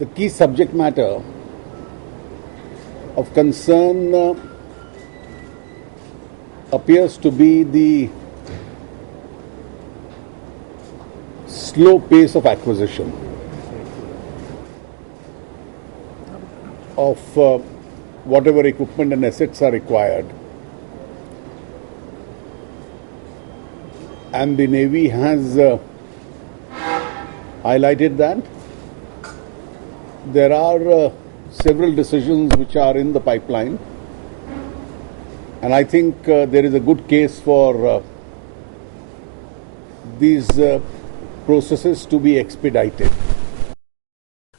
The key subject matter of concern appears to be the slow pace of acquisition of whatever equipment and assets are required. And the Navy has highlighted that there are several decisions which are in the pipeline, and I think there is a good case for these processes to be expedited.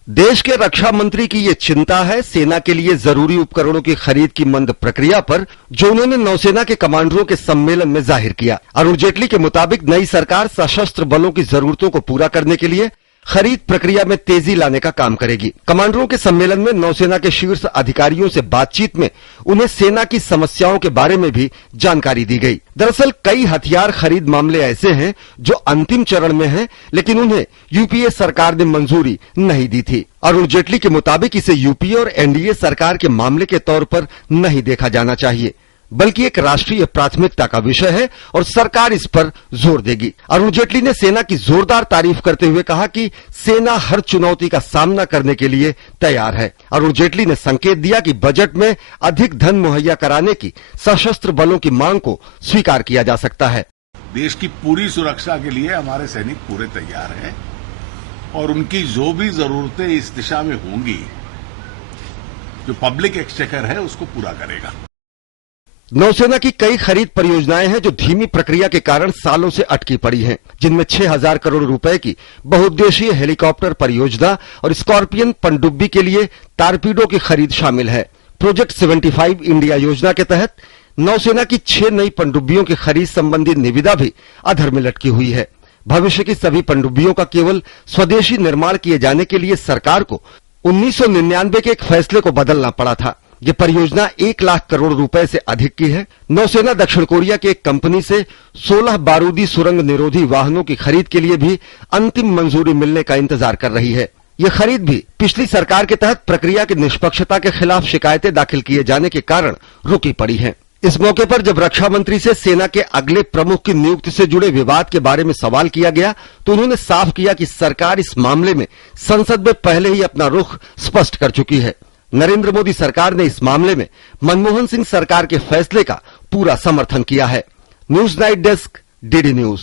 देश के रक्षा मंत्री की ये चिंता है सेना के लिए जरूरी उपकरणों की खरीद की मंद प्रक्रिया पर, जो उन्होंने नौसेना के कमांडरों के सम्मेलन में जाहिर किया। अरुण जेटली के मुताबिक नई सरकार सशस्त्र बलों की जरूरतों को पूरा करने के लिए खरीद प्रक्रिया में तेजी लाने का काम करेगी। कमांडरों के सम्मेलन में नौसेना के शीर्ष अधिकारियों से बातचीत में उन्हें सेना की समस्याओं के बारे में भी जानकारी दी गई। दरअसल कई हथियार खरीद मामले ऐसे हैं जो अंतिम चरण में हैं, लेकिन उन्हें यूपीए सरकार ने मंजूरी नहीं दी थी। अरुण जेटली के मुताबिक इसे यूपीए और एनडीए सरकार के मामले के तौर पर नहीं देखा जाना चाहिए, बल्कि एक राष्ट्रीय प्राथमिकता का विषय है और सरकार इस पर जोर देगी। अरुण जेटली ने सेना की जोरदार तारीफ करते हुए कहा कि सेना हर चुनौती का सामना करने के लिए तैयार है। अरुण जेटली ने संकेत दिया कि बजट में अधिक धन मुहैया कराने की सशस्त्र बलों की मांग को स्वीकार किया जा सकता है। देश की पूरी सुरक्षा के लिए हमारे सैनिक पूरे तैयार हैं और उनकी जो भी जरूरतें इस दिशा में होंगी, जो पब्लिक एक्सचेकर है उसको पूरा करेगा। नौसेना की कई खरीद परियोजनाएं हैं जो धीमी प्रक्रिया के कारण सालों से अटकी पड़ी हैं, जिनमें 6,000 करोड़ रुपए की बहुउद्देशीय हेलीकॉप्टर परियोजना और स्कॉर्पियन पनडुब्बी के लिए टारपीडो की खरीद शामिल है। प्रोजेक्ट 75 इंडिया योजना के तहत नौसेना की 6 नई पनडुब्बियों की खरीद संबंधी निविदा भी अधर में लटकी हुई है। भविष्य की सभी पनडुब्बियों का केवल स्वदेशी निर्माण किए जाने के लिए सरकार को 1999 के एक फैसले को बदलना पड़ा था। ये परियोजना 1 लाख करोड़ रुपए से अधिक की है। नौसेना दक्षिण कोरिया की एक कंपनी से 16 बारूदी सुरंग निरोधी वाहनों की खरीद के लिए भी अंतिम मंजूरी मिलने का इंतजार कर रही है। यह खरीद भी पिछली सरकार के तहत प्रक्रिया की निष्पक्षता के खिलाफ शिकायतें दाखिल किए जाने के कारण रुकी पड़ी है। इस मौके पर जब रक्षा मंत्री से सेना के अगले प्रमुख की नियुक्ति से जुड़े विवाद के बारे में सवाल किया गया, तो उन्होंने साफ किया कि सरकार इस मामले में संसद में पहले ही अपना रुख स्पष्ट कर चुकी है। नरेंद्र मोदी सरकार ने इस मामले में मनमोहन सिंह सरकार के फैसले का पूरा समर्थन किया है। News night desk, DD news.